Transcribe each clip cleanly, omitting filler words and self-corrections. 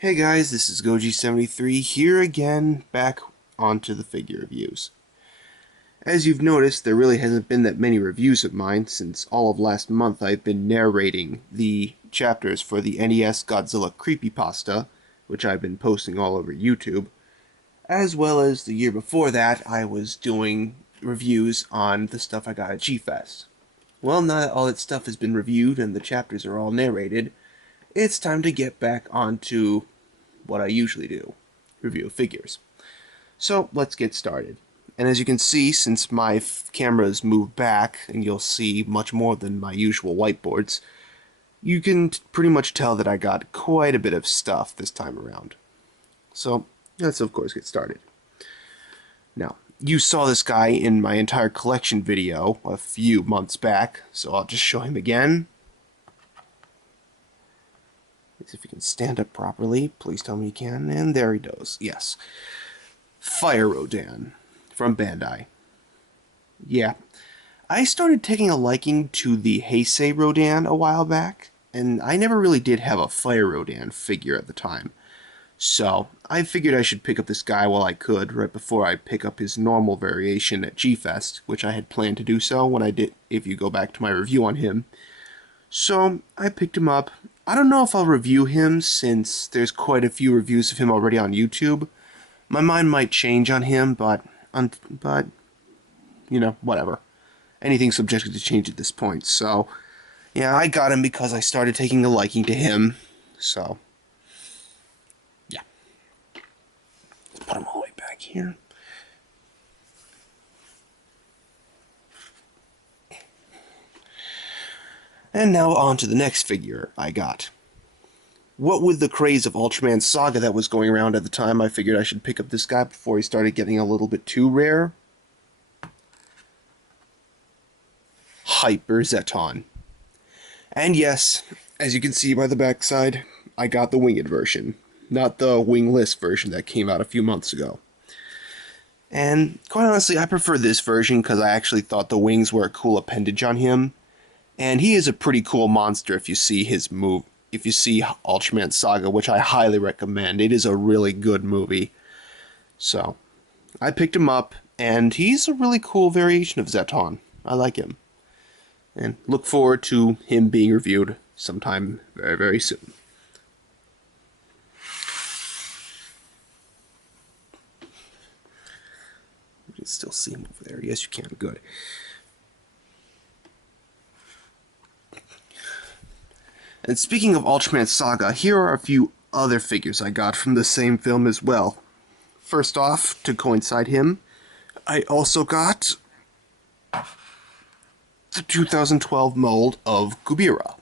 Hey guys, this is Goji73 here again, back onto the figure reviews. As you've noticed, there really hasn't been that many reviews of mine since all of last month I've been narrating the chapters for the NES Godzilla Creepypasta, which I've been posting all over YouTube, as well as the year before that I was doing reviews on the stuff I got at G-Fest. Well, now that all that stuff has been reviewed and the chapters are all narrated, it's time to get back onto what I usually do, review figures. So let's get started. And as you can see, since my camera's moved back, and you'll see much more than my usual whiteboards, you can pretty much tell that I got quite a bit of stuff this time around. So let's of course get started. Now, you saw this guy in my entire collection video a few months back, so I'll just show him again. If you can stand up properly, please tell me you can. And there he goes. Yes. Fire Rodin from Bandai. Yeah. I started taking a liking to the Heisei Rodin a while back, and I never really did have a Fire Rodin figure at the time. So, I figured I should pick up this guy while I could, right before I pick up his normal variation at G-Fest, which I had planned to do so when I did, if you go back to my review on him. So, I picked him up. I don't know if I'll review him since there's quite a few reviews of him already on YouTube. My mind might change on him, but you know, whatever. Anything's subjected to change at this point. So, yeah, I got him because I started taking a liking to him. So, yeah. Let's put him all the way back here. And now on to the next figure I got. What with the craze of Ultraman Saga that was going around at the time, I figured I should pick up this guy before he started getting a little bit too rare. HyperZetton. And yes, as you can see by the backside, I got the winged version, not the wingless version that came out a few months ago. And quite honestly, I prefer this version because I actually thought the wings were a cool appendage on him. And he is a pretty cool monster if you see his move. If you see Ultraman Saga, which I highly recommend. It is a really good movie. So, I picked him up, and he's a really cool variation of Zetton. I like him. And look forward to him being reviewed sometime very, very soon. You can still see him over there. Yes, you can. Good. And speaking of Ultraman Saga, here are a few other figures I got from the same film as well. First off, to coincide him, I also got the 2012 mold of Goobirra.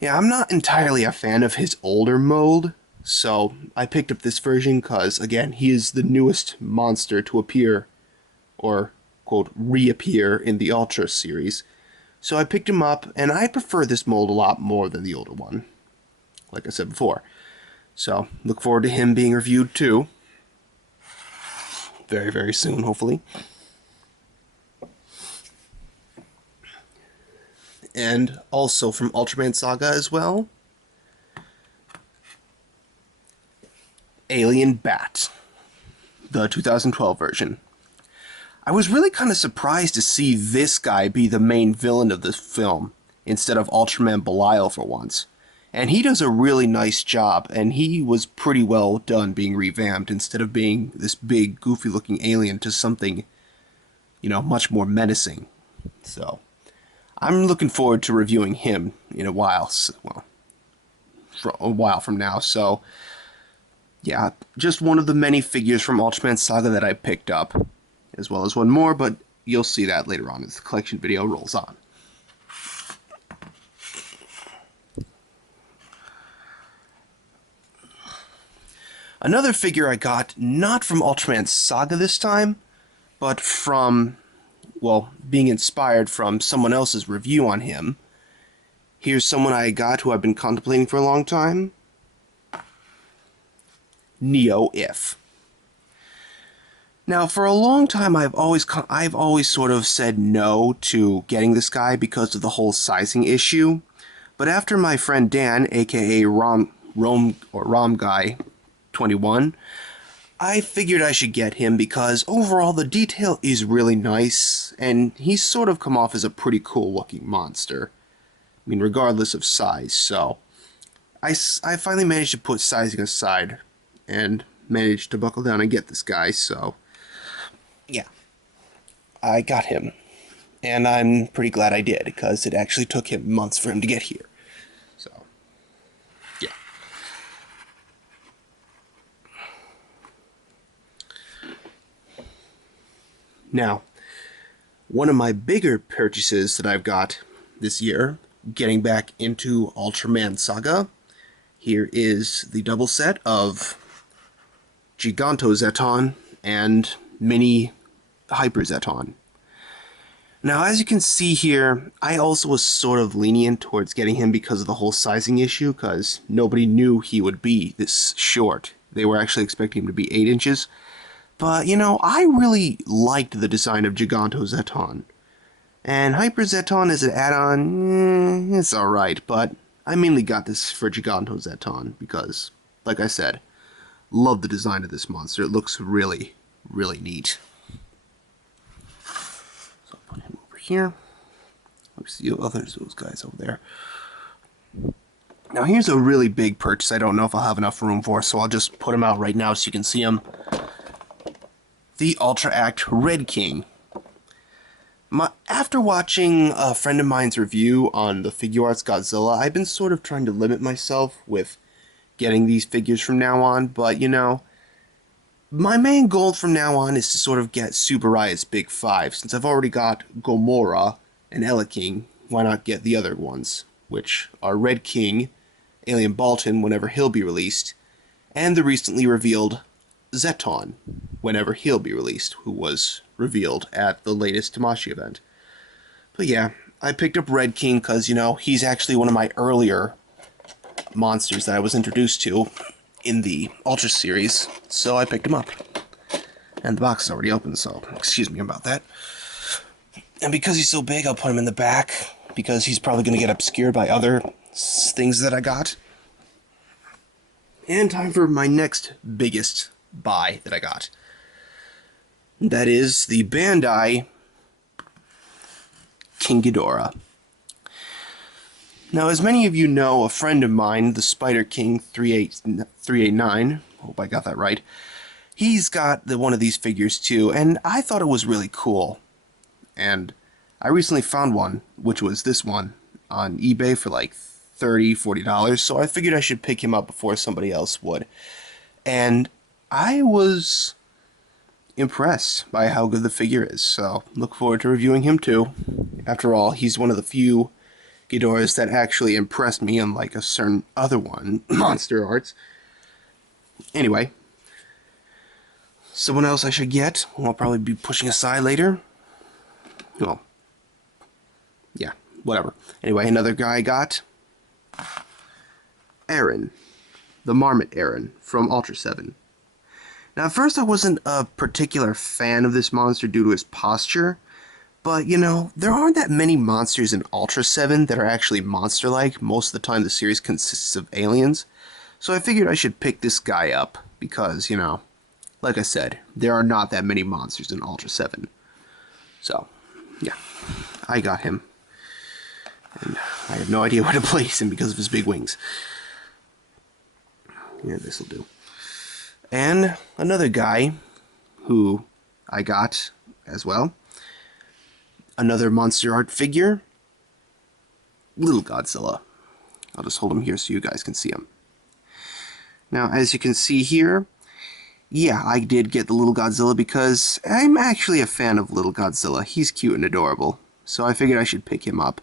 Yeah, I'm not entirely a fan of his older mold, so I picked up this version because, again, he is the newest monster to appear, or, quote, reappear in the Ultra series. So I picked him up, and I prefer this mold a lot more than the older one, like I said before. So, look forward to him being reviewed too. Very, very soon, hopefully. And also from Ultraman Saga as well, Alien Bat, the 2012 version. I was really kind of surprised to see this guy be the main villain of this film, instead of Ultraman Belial for once. And he does a really nice job, and he was pretty well done being revamped, instead of being this big, goofy-looking alien to something, you know, much more menacing. So, I'm looking forward to reviewing him in a while, well, for a while from now, so, yeah, just one of the many figures from Ultraman Saga that I picked up. As well as one more, but you'll see that later on as the collection video rolls on. Another figure I got, not from Ultraman Saga this time, but from, well, being inspired from someone else's review on him. Here's someone I got who I've been contemplating for a long time. Neo If. Now, for a long time, I've always sort of said no to getting this guy because of the whole sizing issue. But after my friend Dan, aka Rom Guy 21. I figured I should get him because overall the detail is really nice, and he's sort of come off as a pretty cool looking monster. I mean, regardless of size, so I finally managed to put sizing aside and managed to buckle down and get this guy, so yeah, I got him. And I'm pretty glad I did, because it actually took him months for him to get here. So, yeah. Now, one of my bigger purchases that I've got this year, getting back into Ultraman Saga, here is the double set of HyperZetton and Mini HyperZetton. Now, as you can see here, I also was sort of lenient towards getting him because of the whole sizing issue, because nobody knew he would be this short. They were actually expecting him to be 8 inches. But, you know, I really liked the design of HyperZetton. And HyperZetton as an add-on, it's alright, but I mainly got this for HyperZetton because, like I said, love the design of this monster. It looks really, really neat. So I'll put him over here. Let's see, oh, there's those guys over there. Now here's a really big purchase I don't know if I'll have enough room for, so I'll just put him out right now so you can see him. The Ultra Act Red King. After watching a friend of mine's review on the Figuarts Godzilla, I've been sort of trying to limit myself with getting these figures from now on, but you know, my main goal from now on is to sort of get Super Riot's Big Five. Since I've already got Goobirra and Ella King, why not get the other ones, which are Red King, Alien Baltan whenever he'll be released, and the recently revealed Zetton whenever he'll be released, who was revealed at the latest Tamashi event. But yeah, I picked up Red King because, you know, he's actually one of my earlier monsters that I was introduced to in the Ultra series, so I picked him up. And the box is already open, so excuse me about that. And because he's so big, I'll put him in the back, because he's probably going to get obscured by other things that I got. And time for my next biggest buy that I got. That is the Bandai King Ghidorah. Now, as many of you know, a friend of mine, the Spider King 389, hope I got that right, he's got one of these figures too, and I thought it was really cool. And I recently found one, which was this one, on eBay for like $30, $40, so I figured I should pick him up before somebody else would. And I was impressed by how good the figure is, so look forward to reviewing him too. After all, he's one of the few Ghidorahs that actually impressed me, unlike a certain other one, Monster Arts. Anyway, someone else I should get, who I'll probably be pushing aside later. Well, yeah, whatever. Anyway, another guy I got, Aaron, the Marmot Aaron from Ultra 7. Now, at first I wasn't a particular fan of this monster due to his posture, but, you know, there aren't that many monsters in Ultra 7 that are actually monster-like. Most of the time the series consists of aliens, so I figured I should pick this guy up, because, you know, like I said, there are not that many monsters in Ultra 7. So, yeah, I got him. And I have no idea where to place him because of his big wings. Yeah, this'll do. And another guy who I got as well. Another Monster Art figure. Little Godzilla. I'll just hold him here so you guys can see him. Now, as you can see here, yeah, I did get the Little Godzilla because I'm actually a fan of Little Godzilla. He's cute and adorable. So I figured I should pick him up.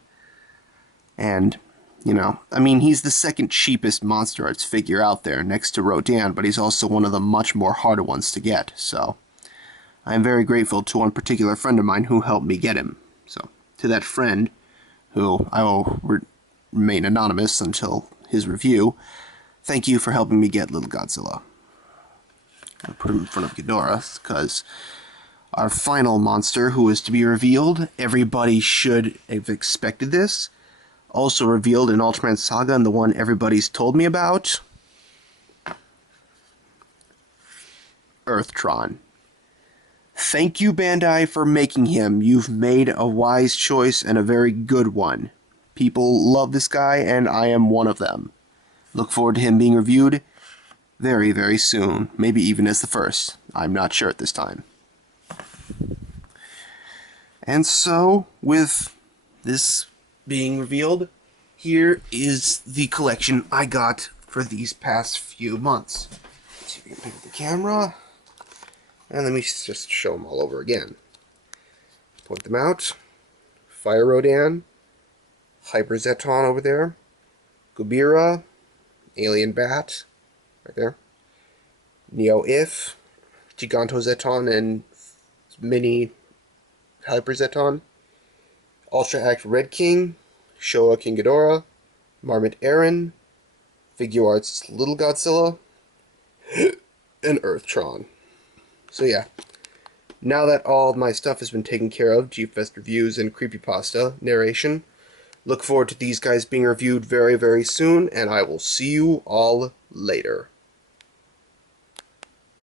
And, you know, I mean, he's the second cheapest Monster Arts figure out there, next to Rodin, but he's also one of the much more harder ones to get, so I'm very grateful to one particular friend of mine who helped me get him. So, to that friend, who I will remain anonymous until his review, thank you for helping me get Little Godzilla. I'll put him in front of Ghidorah, because our final monster who is to be revealed, everybody should have expected this. Also revealed in Ultraman Saga, and the one everybody's told me about, Earthtron. Thank you, Bandai, for making him. You've made a wise choice and a very good one. People love this guy, and I am one of them. Look forward to him being reviewed very, very soon. Maybe even as the first. I'm not sure at this time. And so, with this being revealed, here is the collection I got for these past few months. Let's see if we can pick up the camera. And let me just show them all over again. Point them out. Fire Rodin, HyperZetton over there, Goobirra, Alien Bat, right there, Neo-If, GigantoZetton and Mini HyperZetton, Ultra Act Red King, Showa King Ghidorah, Marmot Aaron, Figure Arts Little Godzilla, and Earthtron. So yeah, now that all of my stuff has been taken care of, G-Fest reviews and creepypasta narration, look forward to these guys being reviewed very, very soon, and I will see you all later.